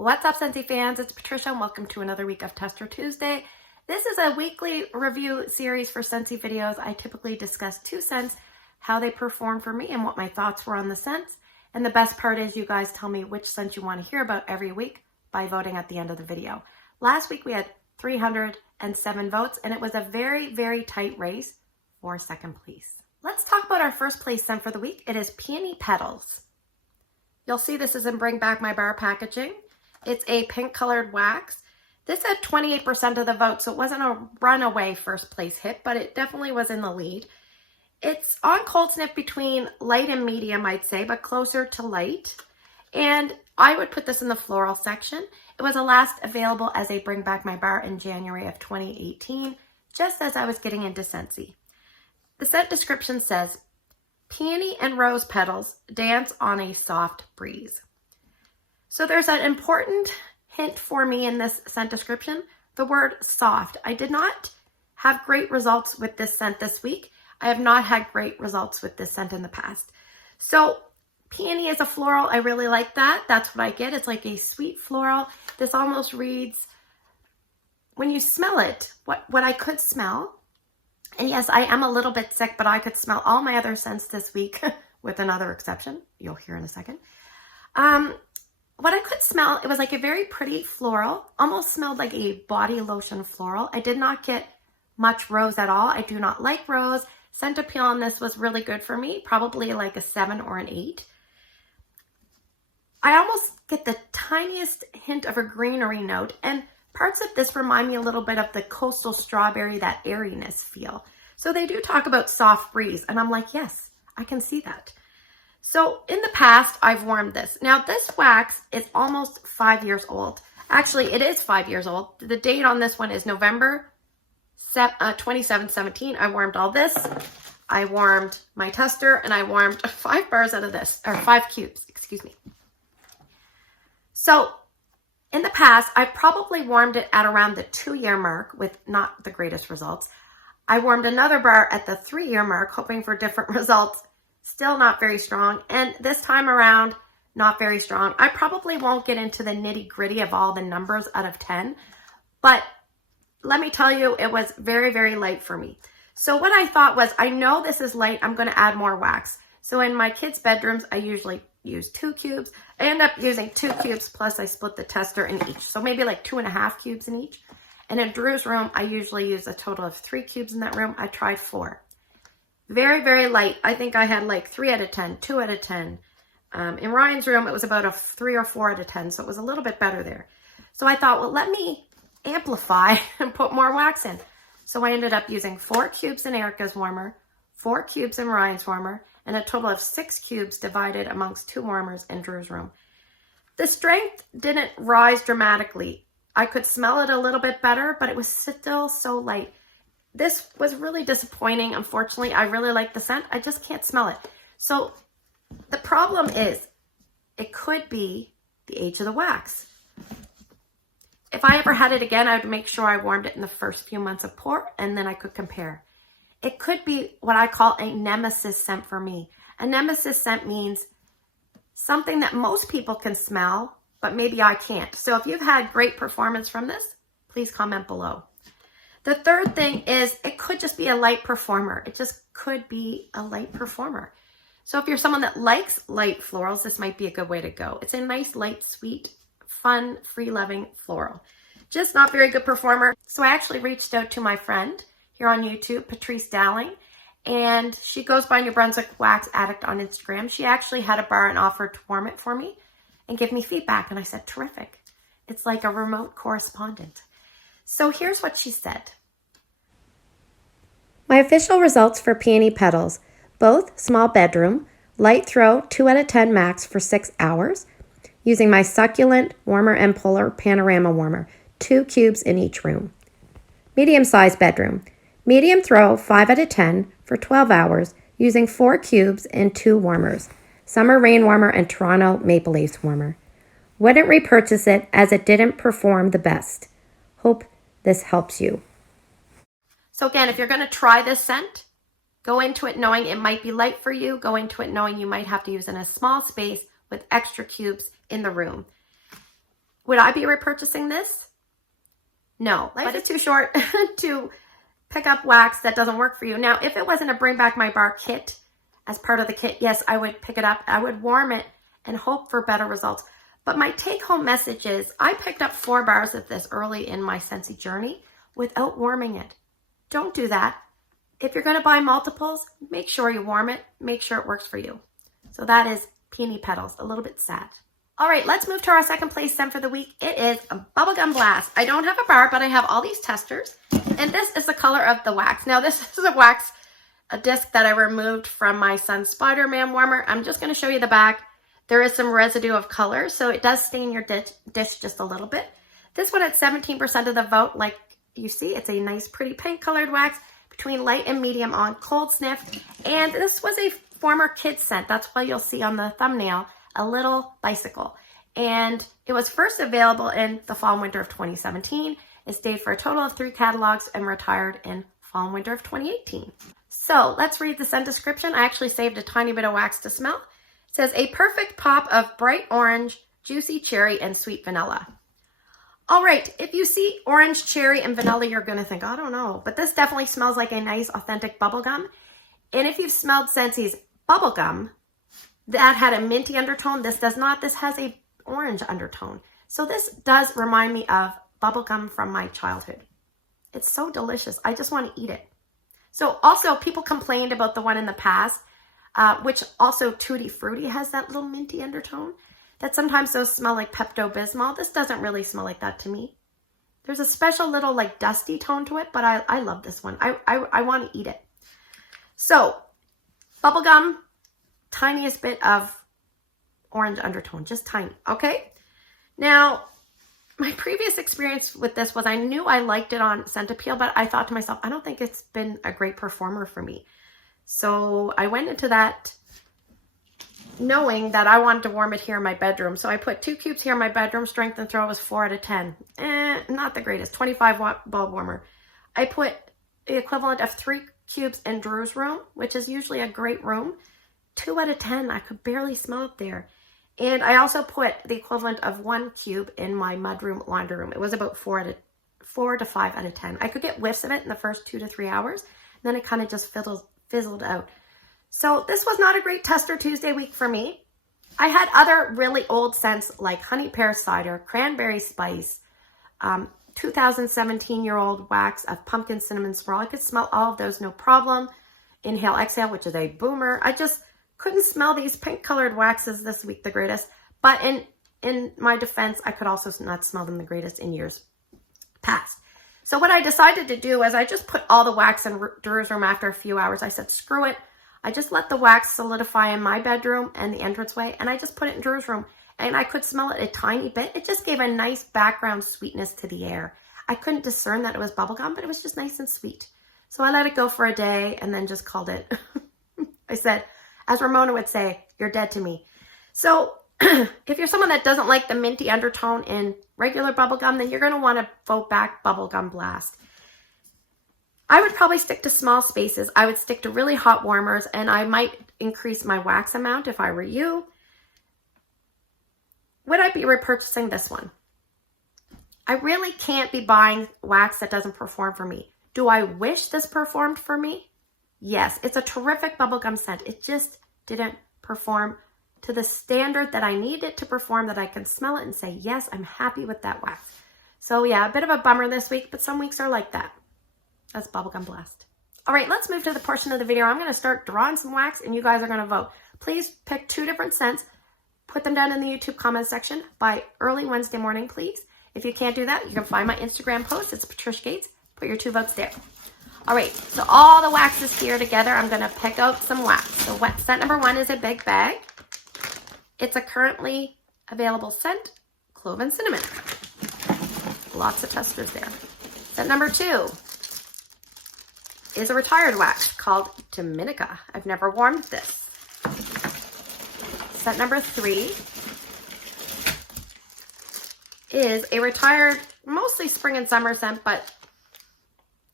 What's up, Scentsy fans? It's Patricia and welcome to another week of Tester Tuesday. This is a weekly review series for Scentsy videos. I typically discuss 2 scents, how they perform for me and what my thoughts were on the scents. And the best part is you guys tell me which scent you want to hear about every week by voting at the end of the video. Last week we had 307 votes and it was a very, very tight race for second place. Let's talk about our first place scent for the week. It is Peony Petals. You'll see this is in Bring Back My Bar packaging. It's a pink colored wax. This had 28% of the vote, so it wasn't a runaway first place hit, but it definitely was in the lead. It's on cold sniff between light and medium, I'd say, but closer to light. And I would put this in the floral section. It was last available as a Bring Back My Bar in January of 2018, just as I was getting into Scentsy. The scent description says, peony and rose petals dance on a soft breeze. So there's an important hint for me in this scent description, the word soft. I did not have great results with this scent this week. I have not had great results with this scent in the past. So peony is a floral. I really like that. That's what I get. It's like a sweet floral. This almost reads, when you smell it, what I could smell, and yes, I am a little bit sick, but I could smell all my other scents this week with another exception. You'll hear in a second. What I could smell, it was like a very pretty floral, almost smelled like a body lotion floral. I did not get much rose at all. I do not like rose. Scent appeal on this was really good for me, probably like a 7 or an 8. I almost get the tiniest hint of a greenery note, and parts of this remind me a little bit of the coastal strawberry, that airiness feel. So they do talk about soft breeze, and I'm like, yes, I can see that. So in the past, I've warmed this. Now this wax is almost 5 years old. Actually, it is 5 years old. The date on this one is November 2717. I warmed all this. I warmed my tester, and I warmed 5 bars out of this, or 5 cubes, excuse me. So in the past, I probably warmed it at around the 2-year mark with not the greatest results. I warmed another bar at the 3-year mark, hoping for different results. Still not very strong. And this time around, not very strong. I probably won't get into the nitty gritty of all the numbers out of 10, but let me tell you, it was very, very light for me. So what I thought was, I know this is light. I'm going to add more wax. So in my kids' bedrooms, I usually use 2 cubes. I end up using 2 cubes, plus I split the tester in each. So maybe like 2.5 cubes in each. And in Drew's room, I usually use a total of 3 cubes in that room. I tried 4. Very, very light. I think I had like 3 out of 10, 2 out of 10. In Ryan's room, it was about a 3 or 4 out of 10. So it was a little bit better there. So I thought, well, let me amplify and put more wax in. So I ended up using 4 cubes in Erica's warmer, 4 cubes in Ryan's warmer, and a total of 6 cubes divided amongst 2 warmers in Drew's room. The strength didn't rise dramatically. I could smell it a little bit better, but it was still so light. This was really disappointing. Unfortunately, I really like the scent. I just can't smell it. So the problem is, it could be the age of the wax. If I ever had it again, I would make sure I warmed it in the first few months of pour, and then I could compare. It could be what I call a nemesis scent for me. A nemesis scent means something that most people can smell, but maybe I can't. So if you've had great performance from this, please comment below. The third thing is, it could just be a light performer. It just could be a light performer. So if you're someone that likes light florals, this might be a good way to go. It's a nice, light, sweet, fun, free-loving floral. Just not very good performer. So I actually reached out to my friend here on YouTube, Patrice, and she goes by New Brunswick Wax Addict on Instagram. She actually had a bar and offered to warm it for me and give me feedback. And I said, terrific. It's like a remote correspondent. So here's what she said. My official results for Peony Petals, both small bedroom, light throw 2 out of 10 max for 6 hours, using my succulent warmer and polar panorama warmer, 2 cubes in each room. Medium size bedroom, medium throw 5 out of 10 for 12 hours, using 4 cubes and 2 warmers, summer rain warmer and Toronto maple leafs warmer. Wouldn't repurchase it as it didn't perform the best. Hope this helps you. So again, if you're going to try this scent, go into it knowing it might be light for you. Go into it knowing you might have to use it in a small space with extra cubes in the room. Would I be repurchasing this? No, life is too short to pick up wax that doesn't work for you. Now, if it wasn't a Bring Back My Bar kit as part of the kit, yes, I would pick it up. I would warm it and hope for better results. But my take-home message is I picked up 4 bars of this early in my Scentsy journey without warming it. Don't do that. If you're going to buy multiples, make sure you warm it. Make sure it works for you. So that is Peony Petals. A little bit sad. All right, let's move to our second place scent for the week. It is a Bubblegum Blast. I don't have a bar, but I have all these testers. And this is the color of the wax. Now, this is a disc that I removed from my son's Spider-Man warmer. I'm just going to show you the back. There is some residue of color, so it does stain your disc just a little bit. This one at 17% of the vote. Like you see, it's a nice, pretty pink colored wax between light and medium on cold sniff. And this was a former kid's scent. That's why you'll see on the thumbnail a little bicycle. And it was first available in the fall and winter of 2017. It stayed for a total of 3 catalogs and retired in fall and winter of 2018. So let's read the scent description. I actually saved a tiny bit of wax to smell. It says, a perfect pop of bright orange, juicy cherry, and sweet vanilla. All right, if you see orange, cherry, and vanilla, you're going to think, I don't know. But this definitely smells like a nice, authentic bubblegum. And if you've smelled Scentsy's bubblegum, that had a minty undertone. This does not. This has a orange undertone. So this does remind me of bubblegum from my childhood. It's so delicious. I just want to eat it. So also people complained about the one in the past, which also Tutti Frutti has that little minty undertone, that sometimes those smell like Pepto-Bismol. This doesn't really smell like that to me. There's a special little like dusty tone to it, but I love this one. I want to eat it. So bubblegum, tiniest bit of orange undertone, just tiny, okay? Now, my previous experience with this was I knew I liked it on Scent Appeal, but I thought to myself, I don't think it's been a great performer for me. So I went into that knowing that I wanted to warm it here in my bedroom. So I put 2 cubes here in my bedroom. Strength and throw was 4 out of 10. Not the greatest, 25 watt bulb warmer. I put the equivalent of 3 cubes in Drew's room, which is usually a great room. 2 out of 10, I could barely smell it there. And I also put the equivalent of 1 cube in my mudroom laundry room. It was about 4 to 5 out of 10. I could get whiffs of it in the first 2 to 3 hours. Then it kind of just fizzled out. So this was not a great Tester Tuesday week for me. I had other really old scents like honey pear cider, cranberry spice, 2017-year-old wax of pumpkin cinnamon swirl. I could smell all of those no problem. Inhale, exhale, which is a boomer. I just couldn't smell these pink colored waxes this week the greatest. But in my defense, I could also not smell them the greatest in years past. So what I decided to do is I just put all the wax in Drew's room after a few hours. I said, screw it. I just let the wax solidify in my bedroom and the entranceway, and I just put it in Drew's room. And I could smell it a tiny bit. It just gave a nice background sweetness to the air. I couldn't discern that it was bubblegum, but it was just nice and sweet. So I let it go for a day and then just called it. I said, as Ramona would say, you're dead to me. So if you're someone that doesn't like the minty undertone in regular bubblegum, then you're going to want to vote back Bubblegum Blast. I would probably stick to small spaces. I would stick to really hot warmers, and I might increase my wax amount if I were you. Would I be repurchasing this one? I really can't be buying wax that doesn't perform for me. Do I wish this performed for me? Yes, it's a terrific bubblegum scent. It just didn't perform to the standard that I need it to perform, that I can smell it and say, yes, I'm happy with that wax. So yeah, a bit of a bummer this week, but some weeks are like that. That's Bubblegum Blast. All right, let's move to the portion of the video. I'm going to start drawing some wax, and you guys are going to vote. Please pick 2 different scents. Put them down in the YouTube comment section by early Wednesday morning, please. If you can't do that, you can find my Instagram post. It's Patricia Gates. Put your 2 votes there. All right, so all the wax is here together. I'm going to pick out some wax. So scent number 1 is a big bag. It's a currently available scent, clove and cinnamon. Lots of testers there. Scent number 2 is a retired wax called Dominica. I've never warmed this. Scent number 3 is a retired, mostly spring and summer scent, but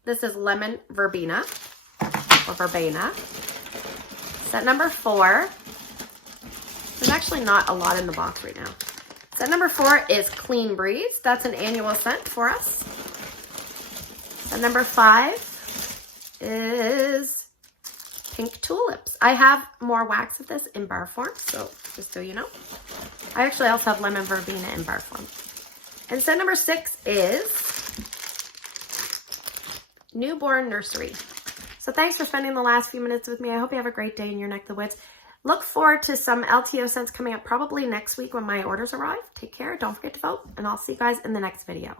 this is Lemon Verbena, or Verbena. Scent number 4, there's actually not a lot in the box right now. Scent number 4 is Clean Breeze. That's an annual scent for us. Scent number 5 is Pink Tulips. I have more wax of this in bar form, so just so you know. I actually also have Lemon Verbena in bar form. And scent number 6 is Newborn Nursery. So thanks for spending the last few minutes with me. I hope you have a great day in your neck of the woods. Look forward to some LTO scents coming up probably next week when my orders arrive. Take care. Don't forget to vote. And I'll see you guys in the next video.